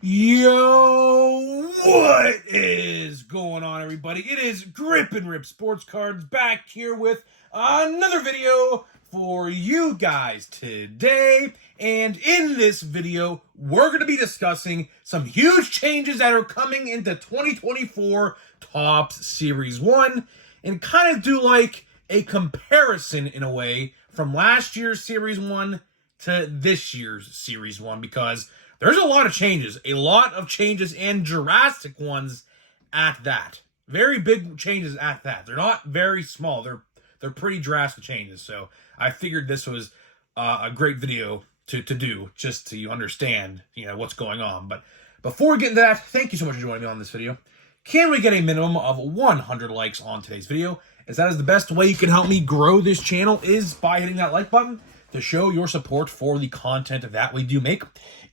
Yo, what is going on, everybody? It is Grip and Rip Sports Cards back here with another video for you guys today. And in this video, we're going to be discussing some huge changes that are coming into 2024 Topps Series 1 and kind of do like a comparison in a way from last year's Series 1 to this year's Series 1 because there's a lot of changes and drastic ones at that. Very big changes at that. They're not very small. They're pretty drastic changes. So I figured this was a great video to do just to understand, what's going on. But before we get into that, thank you so much for joining me on this video. Can we get a minimum of 100 likes on today's video? As that is the best way you can help me grow this channel is by hitting that like button to show your support for the content that we do make.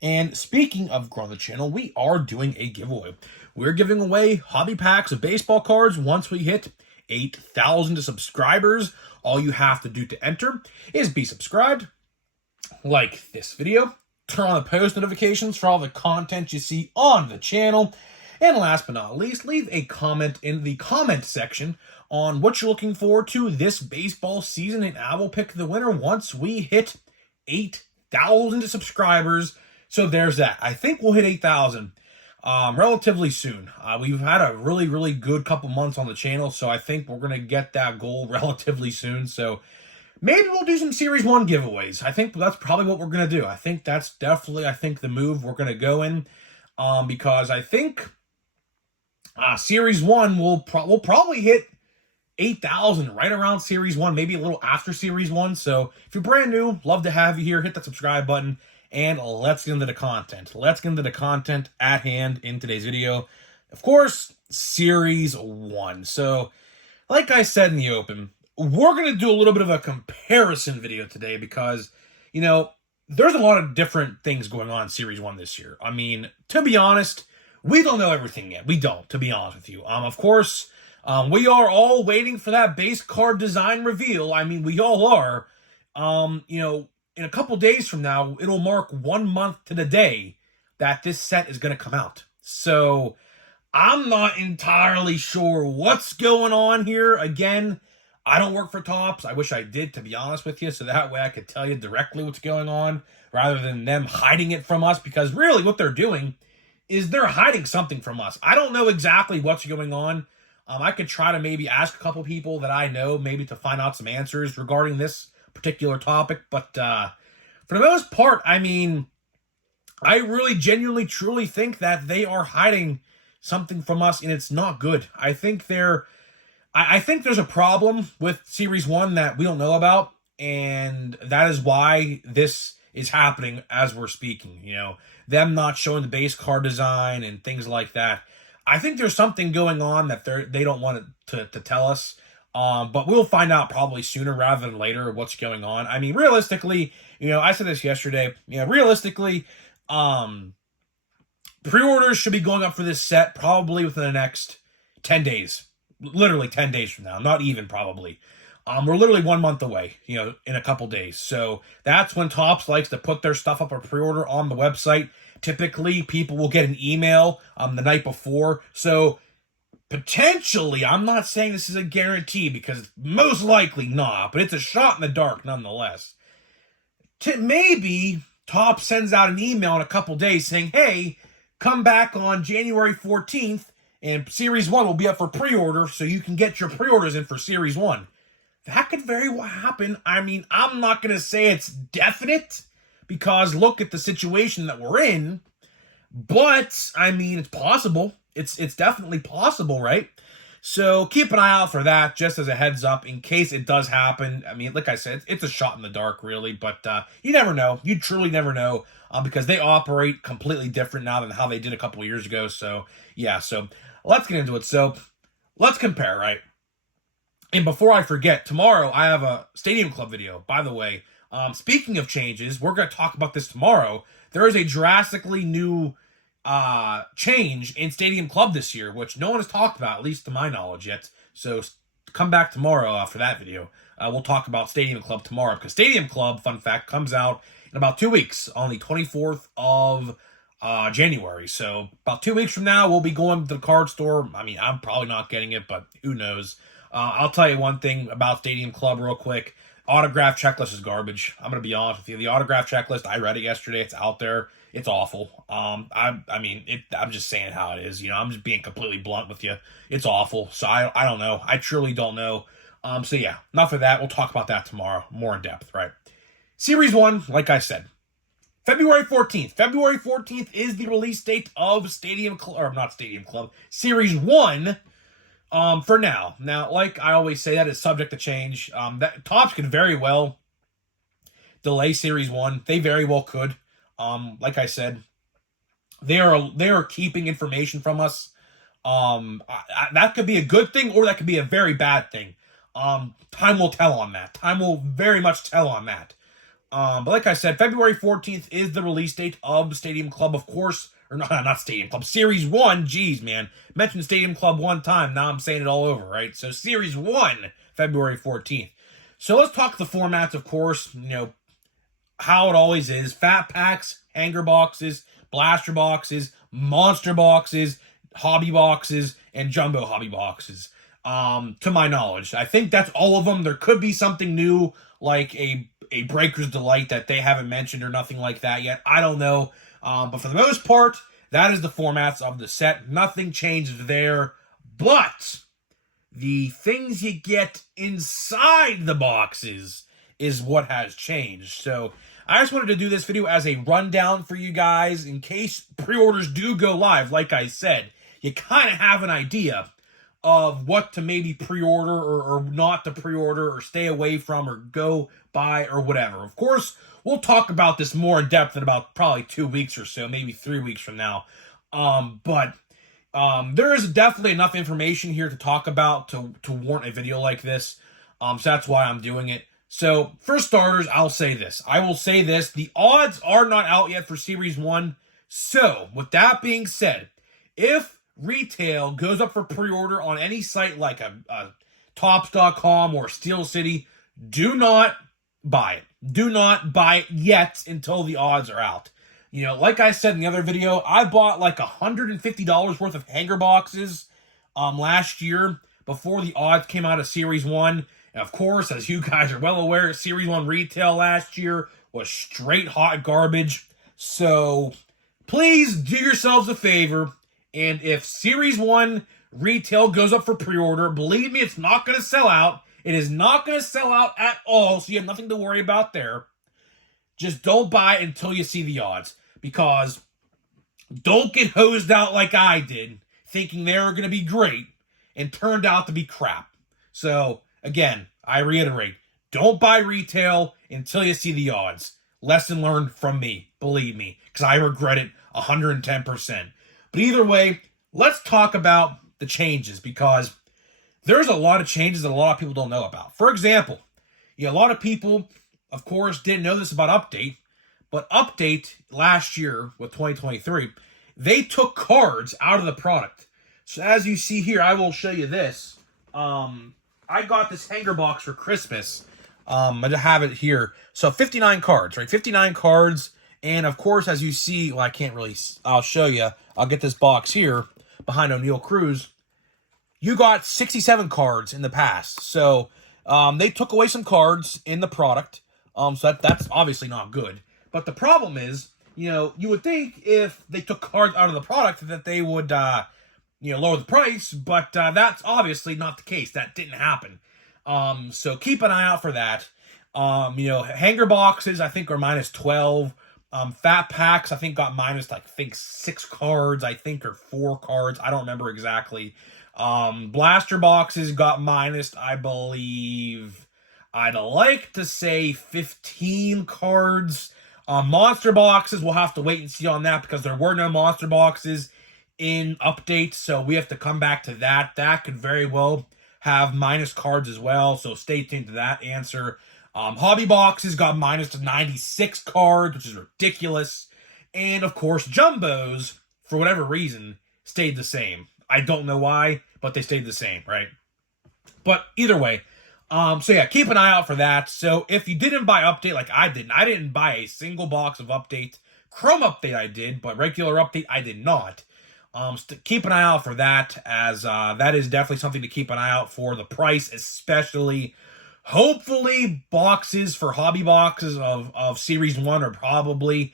And speaking of growing the channel, we are doing a giveaway. We're giving away hobby packs of baseball cards once we hit 8,000 subscribers. All you have to do to enter is be subscribed, like this video, turn on the post notifications for all the content you see on the channel, and last but not least, leave a comment in the comment section on what you're looking forward to this baseball season, and I will pick the winner once we hit 8,000 subscribers. So there's that. I think we'll hit 8,000 relatively soon. We've had a really, really good couple months on the channel, so I think we're going to get that goal relatively soon. So maybe we'll do some Series 1 giveaways. I think that's probably what we're going to do. I think that's definitely, the move we're going to go in because I think Series 1 will probably hit 8,000 right around Series 1, maybe a little after Series 1. So if you're brand new, love to have you here. Hit that subscribe button. And let's get into the content. Let's get into the content at hand in today's video. Of course, Series 1. So, like I said in the open, we're going to do a little bit of a comparison video today because, there's a lot of different things going on in Series 1 this year. I mean, to be honest, we don't know everything yet. We don't, to be honest with you. Of course, we are all waiting for that base card design reveal. I mean, we all are. In a couple days from now, it'll mark 1 month to the day that this set is going to come out. So I'm not entirely sure what's going on here. Again, I don't work for Topps. I wish I did, to be honest with you, so that way I could tell you directly what's going on rather than them hiding it from us, because really what they're doing is they're hiding something from us. I don't know exactly what's going on. I could try to maybe ask a couple people that I know maybe to find out some answers regarding this particular topic, but for the most part, I mean, I really genuinely truly think that they are hiding something from us, and it's not good. I think there's a problem with Series 1 that we don't know about, and that is why this is happening as we're speaking. Them not showing the base card design and things like that. I think there's something going on that they don't want to tell us. But we'll find out probably sooner rather than later what's going on. I mean, realistically, I said this yesterday, realistically, pre-orders should be going up for this set probably within the next 10 days. Literally 10 days from now, not even probably. We're literally 1 month away, in a couple days. So that's when Topps likes to put their stuff up for pre-order on the website. Typically, people will get an email the night before. So potentially, I'm not saying this is a guarantee because most likely not, but it's a shot in the dark nonetheless. Maybe Topps sends out an email in a couple days saying, hey, come back on January 14th and Series 1 will be up for pre-order so you can get your pre-orders in for Series 1. That could very well happen. I mean, I'm not going to say it's definite because look at the situation that we're in, but I mean, it's possible. It's definitely possible, right? So keep an eye out for that, just as a heads up, in case it does happen. I mean, like I said, it's a shot in the dark, really, but you never know. You truly never know, because they operate completely different now than how they did a couple years ago. So, yeah, so let's get into it. So let's compare, right? And before I forget, tomorrow I have a Stadium Club video, by the way. Speaking of changes, we're going to talk about this tomorrow. There is a drastically new change in Stadium Club this year, which no one has talked about, at least to my knowledge yet. So come back tomorrow for that video. We'll talk about Stadium Club tomorrow, because Stadium Club, fun fact, comes out in about 2 weeks on the 24th of January. So about 2 weeks from now, we'll be going to the card store. I mean, I'm probably not getting it, but who knows? I'll tell you one thing about Stadium Club real quick. Autograph checklist is garbage. I'm gonna be honest with you. The autograph checklist, I read it yesterday. It's out there. It's awful. I mean, I'm just saying how it is. I'm just being completely blunt with you. It's awful. So I don't know. I truly don't know. So yeah, enough of that. We'll talk about that tomorrow, more in depth, right? Series 1, like I said, February 14th. February 14th is the release date of not Stadium Club, Series 1, for now. Now, like I always say, that is subject to change. That Topps could very well delay Series 1. They very well could. Like I said, they are keeping information from us. That could be a good thing, or that could be a very bad thing. Time will tell on that. Time will very much tell on that. But like I said, February 14th is the release date of Stadium Club, of course. Or not Stadium Club, Series 1. Jeez, man. Mentioned Stadium Club one time, now I'm saying it all over, right? So Series 1, February 14th. So let's talk the formats, of course. How it always is. Fat packs, hanger boxes, blaster boxes, monster boxes, hobby boxes, and jumbo hobby boxes. To my knowledge. I think that's all of them. There could be something new, like a Breaker's Delight that they haven't mentioned or nothing like that yet. I don't know. But for the most part, that is the formats of the set. Nothing changed there. But the things you get inside the boxes is what has changed. So I just wanted to do this video as a rundown for you guys in case pre-orders do go live. Like I said, you kind of have an idea of what to maybe pre-order or not to pre-order or stay away from or go buy or whatever. Of course, we'll talk about this more in depth in about probably 2 weeks or so, maybe 3 weeks from now. But there is definitely enough information here to talk about to warrant a video like this. So that's why I'm doing it. So for starters, I'll say this. I will say this. The odds are not out yet for Series 1. So with that being said, if retail goes up for pre-order on any site like a Topps.com or Steel City, do not buy it. Do not buy it yet until the odds are out. Like I said in the other video, I bought like $150 worth of hanger boxes last year before the odds came out of Series 1. And of course, as you guys are well aware, Series 1 retail last year was straight hot garbage. So please do yourselves a favor. And if Series 1 retail goes up for pre-order, believe me, it's not going to sell out. It is not going to sell out at all, so you have nothing to worry about there. Just don't buy it until you see the odds. Because don't get hosed out like I did, thinking they were going to be great, and turned out to be crap. So, again, I reiterate, don't buy retail until you see the odds. Lesson learned from me, believe me, because I regret it 110%. But either way, let's talk about the changes, because there's a lot of changes that a lot of people don't know about. For example, a lot of people, of course, didn't know this about Update, but Update last year with 2023, they took cards out of the product. So as you see here, I will show you this. I got this hanger box for Christmas. I have it here. So 59 cards, right? 59 cards. And of course, as you see, well, I'll show you. I'll get this box here behind O'Neal Cruz. You got 67 cards in the past. So they took away some cards in the product. So that's obviously not good. But the problem is, you would think if they took cards out of the product that they would, lower the price. But that's obviously not the case. That didn't happen. So keep an eye out for that. Hanger boxes, I think, are minus 12. Fat packs, I think, got minus, 6 cards, or 4 cards. I don't remember exactly. Blaster boxes got minus, I believe, I'd like to say 15 cards. Monster boxes, we'll have to wait and see on that because there were no monster boxes in Update, so we have to come back to that. That could very well have minus cards as well, so stay tuned to that answer. Hobby boxes got minus to 96 cards, which is ridiculous. And, of course, jumbos, for whatever reason, stayed the same. I don't know why, but they stayed the same, right? But either way, so yeah, keep an eye out for that. So if you didn't buy Update like I didn't buy a single box of Update Chrome update I did, but regular update I did not. Keep an eye out for that, as that is definitely something to keep an eye out for. The price, especially. Hopefully, boxes for hobby boxes of Series 1 are probably,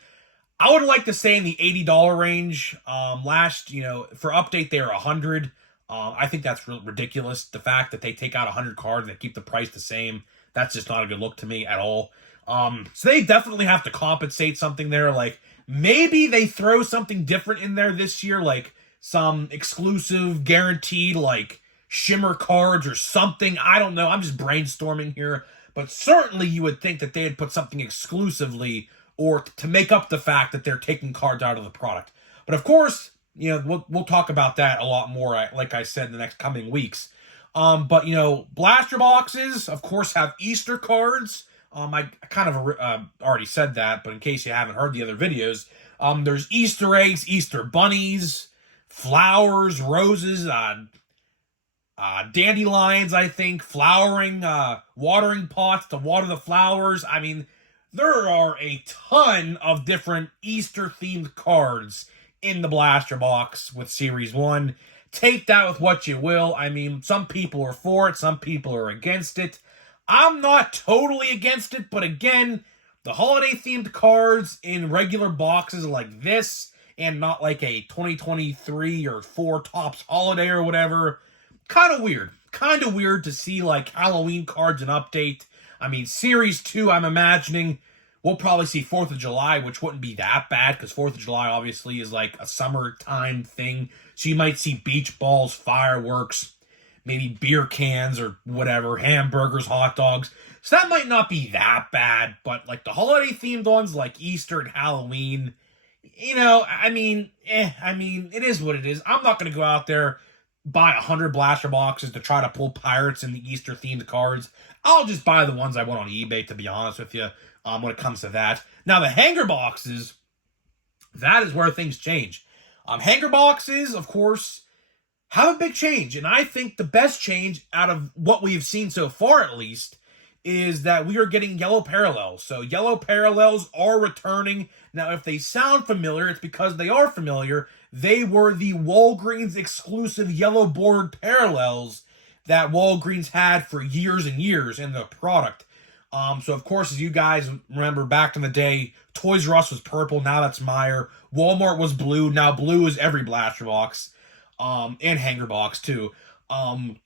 I would like to say, in the $80 range. For update, they are $100. I think that's ridiculous. The fact that they take out 100 cards and they keep the price the same, that's just not a good look to me at all. So they definitely have to compensate something there. Like, maybe they throw something different in there this year, like some exclusive, guaranteed, like, shimmer cards or something. I don't know. I'm just brainstorming here. But certainly you would think that they'd put something exclusively or to make up the fact that they're taking cards out of the product. But of course, we'll talk about that a lot more, like I said, in the next coming weeks. But blaster boxes, of course, have Easter cards. I kind of already said that, but in case you haven't heard the other videos, there's Easter eggs, Easter bunnies, flowers, roses, dandelions, I think, flowering, watering pots to water the flowers. I mean, there are a ton of different Easter-themed cards in the blaster box with Series 1. Take that with what you will. I mean, some people are for it, some people are against it. I'm not totally against it, but again, the holiday-themed cards in regular boxes like this, and not like a 2023 or 4 Tops holiday or whatever, kind of weird. Kind of weird to see, like, Halloween cards and update. I mean, Series 2, I'm imagining we'll probably see 4th of July, which wouldn't be that bad, because 4th of July, obviously, is like a summertime thing. So you might see beach balls, fireworks, maybe beer cans or whatever, hamburgers, hot dogs. So that might not be that bad, but, like, the holiday-themed ones, like Easter and Halloween, I mean, it is what it is. I'm not going to go out there, buy 100 blaster boxes to try to pull pirates and the Easter themed cards. I'll just buy the ones I want on eBay, to be honest with you, when it comes to that. Now, the hanger boxes, that is where things change. Hanger boxes, of course, have a big change, and I think the best change out of what we've seen so far, at least, is that we are getting yellow parallels. So yellow parallels are returning. Now, if they sound familiar, it's because they are familiar. They were the Walgreens exclusive yellow bordered parallels that Walgreens had for years and years in the product. So of course, as you guys remember back in the day, Toys R Us was purple, now that's Meyer. Walmart was blue, now blue is every blaster box, and hanger box too.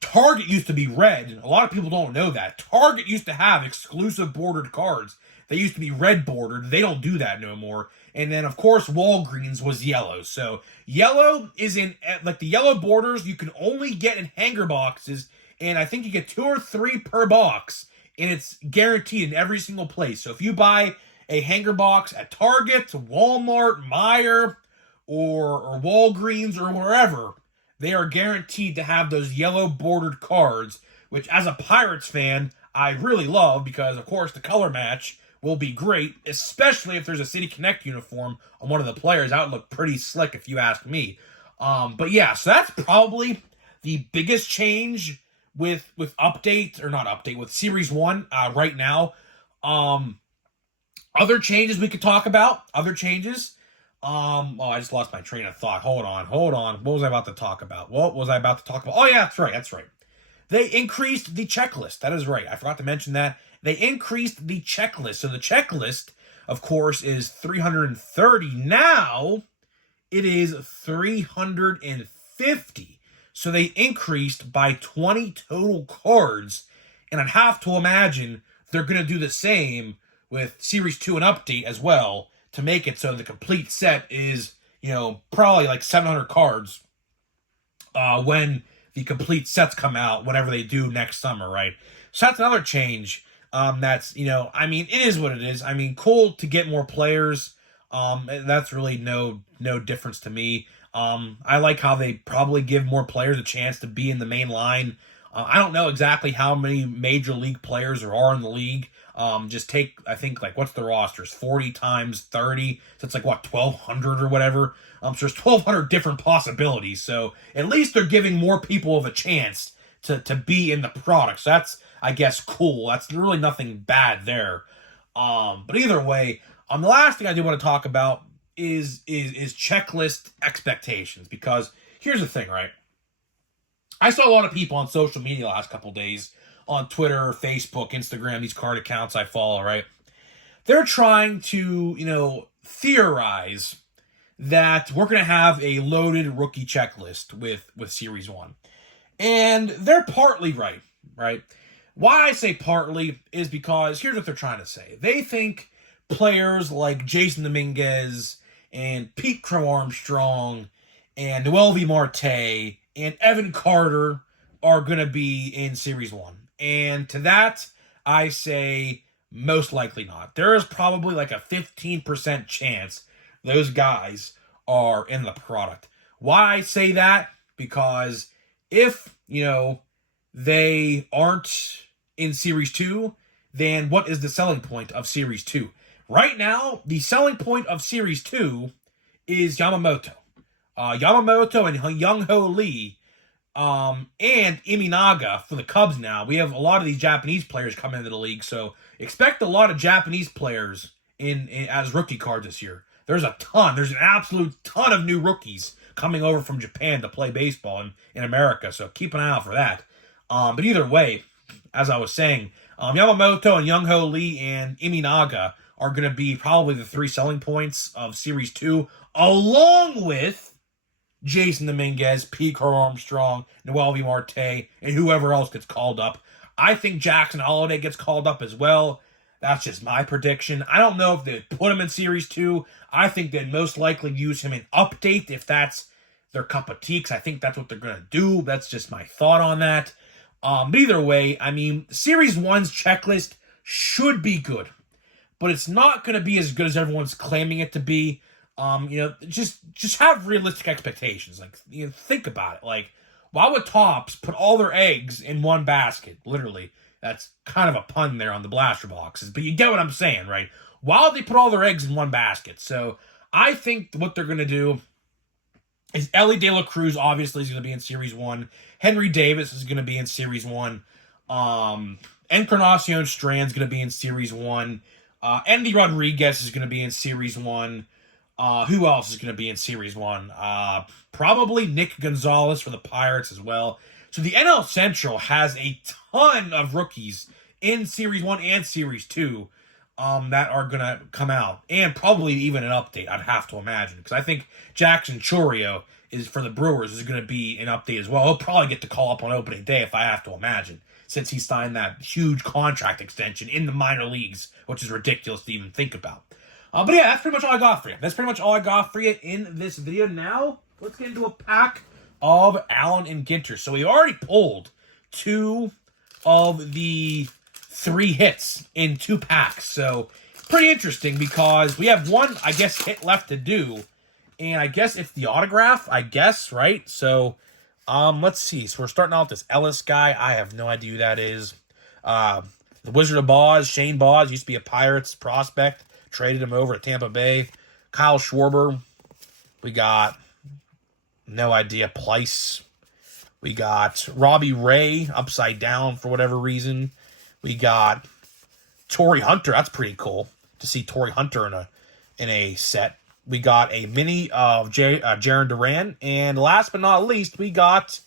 Target used to be red. A lot of people don't know that. Target used to have exclusive bordered cards. They used to be red bordered. They don't do that no more. And then, of course, Walgreens was yellow. So yellow is in, like, the yellow borders you can only get in hanger boxes. And I think you get 2 or 3 per box. And it's guaranteed in every single place. So if you buy a hanger box at Target, Walmart, Meijer, or Walgreens, or wherever, they are guaranteed to have those yellow bordered cards, which as a Pirates fan, I really love because, of course, the color match will be great, especially if there's a City Connect uniform on one of the players. That would look pretty slick if you ask me. But yeah, so that's probably the biggest change with update, or not update, with Series 1 right now. Other changes we could talk about. Other changes. I just lost my train of thought. Hold on. What was I about to talk about? Oh, yeah, that's right. They increased the checklist. That is right. I forgot to mention that. They increased the checklist. So the checklist, of course, is 330. Now, it is 350. So they increased by 20 total cards. And I'd have to imagine they're going to do the same with Series 2 and Update as well, to make it so the complete set is, probably like 700 cards when the complete sets come out, whenever they do next summer, right? So that's another change. That's, it is what it is. I mean, cool to get more players. That's really no difference to me. I like how they probably give more players a chance to be in the main line. I don't know exactly how many major league players there are in the league. Just take, I think, like, what's the rosters? 40 times 30. So it's like, what, 1,200 or whatever? So there's 1,200 different possibilities. So at least they're giving more people of a chance to be in the product. So that's, I guess, cool. That's really nothing bad there. But either way, the last thing I do want to talk about is checklist expectations, because here's the thing, right? I saw a lot of people on social media last couple days, on Twitter, Facebook, Instagram, these card accounts I follow, right? They're trying to, theorize that we're going to have a loaded rookie checklist with Series 1. And they're partly right, right? Why I say partly is because here's what they're trying to say. They think players like Jason Dominguez and Pete Crow Armstrong and Noel V. Marte and Evan Carter are going to be in Series 1. And to that, I say most likely not. There is probably like a 15% chance those guys are in the product. Why I say that? Because if, they aren't in Series 2, then what is the selling point of Series 2? Right now, the selling point of Series 2 is Yamamoto. Yamamoto and Young-Ho Lee, and Iminaga for the Cubs now. We have a lot of these Japanese players coming into the league, so expect a lot of Japanese players in as rookie cards this year. There's a ton. There's an absolute ton of new rookies coming over from Japan to play baseball in America, so keep an eye out for that. But either way, as I was saying, Yamamoto and Young-Ho Lee and Iminaga are going to be probably the 3 selling points of Series 2, along with Jason Dominguez, Pete Crow Armstrong, Noel V. Marte, and whoever else gets called up. I think Jackson Holliday gets called up as well. That's just my prediction. I don't know if they'd put him in Series 2. I think they'd most likely use him in Update if that's their cup of tea, because I think that's what they're going to do. That's just my thought on that. But either way, I mean, Series 1's checklist should be good, but it's not going to be as good as everyone's claiming it to be. Just have realistic expectations. Like, think about it. Like, why would Topps put all their eggs in one basket? Literally. That's kind of a pun there on the blaster boxes, but you get what I'm saying, right? Why would they put all their eggs in one basket? So I think what they're going to do is Ellie De La Cruz obviously is going to be in Series 1. Henry Davis is going to be in Series 1. Encarnacion Strand's going to be in Series 1. Andy Rodriguez is going to be in Series 1. Who else is going to be in Series 1? Probably Nick Gonzalez for the Pirates as well. So the NL Central has a ton of rookies in Series 1 and Series 2 that are going to come out. And probably even an update, I'd have to imagine. Because I think Jackson Chourio is for the Brewers is going to be an update as well. He'll probably get to call up on opening day if I have to imagine, since he signed that huge contract extension in the minor leagues, which is ridiculous to even think about. But yeah, that's pretty much all I got for you. That's pretty much all I got for you in this video. Now, let's get into a pack of Allen and Ginter. So we already pulled 2 of the 3 hits in 2 packs. So pretty interesting because we have 1, I guess, hit left to do. And I guess it's the autograph, I guess, right? So let's see. So we're starting out with this Ellis guy. I have no idea who that is. The Wizard of Boz, Shane Boz, used to be a Pirates prospect. Traded him over to Tampa Bay. Kyle Schwarber. We got, no idea, Pleiss. We got Robbie Ray, upside down for whatever reason. We got Torrey Hunter. That's pretty cool to see Torrey Hunter in a set. We got a mini of Jarren Duran. And last but not least, we got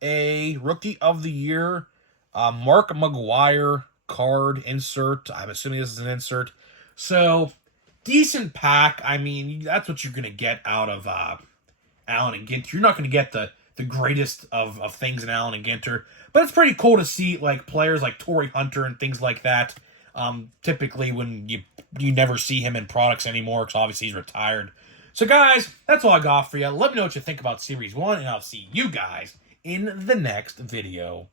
a Rookie of the Year, Mark McGwire card insert. I'm assuming this is an insert. So, decent pack. I mean, that's what you're going to get out of Allen and Ginter. You're not going to get the greatest of things in Allen and Ginter. But it's pretty cool to see like players like Torrey Hunter and things like that. Typically when you never see him in products anymore because obviously he's retired. So guys, that's all I got for you. Let me know what you think about Series 1, and I'll see you guys in the next video.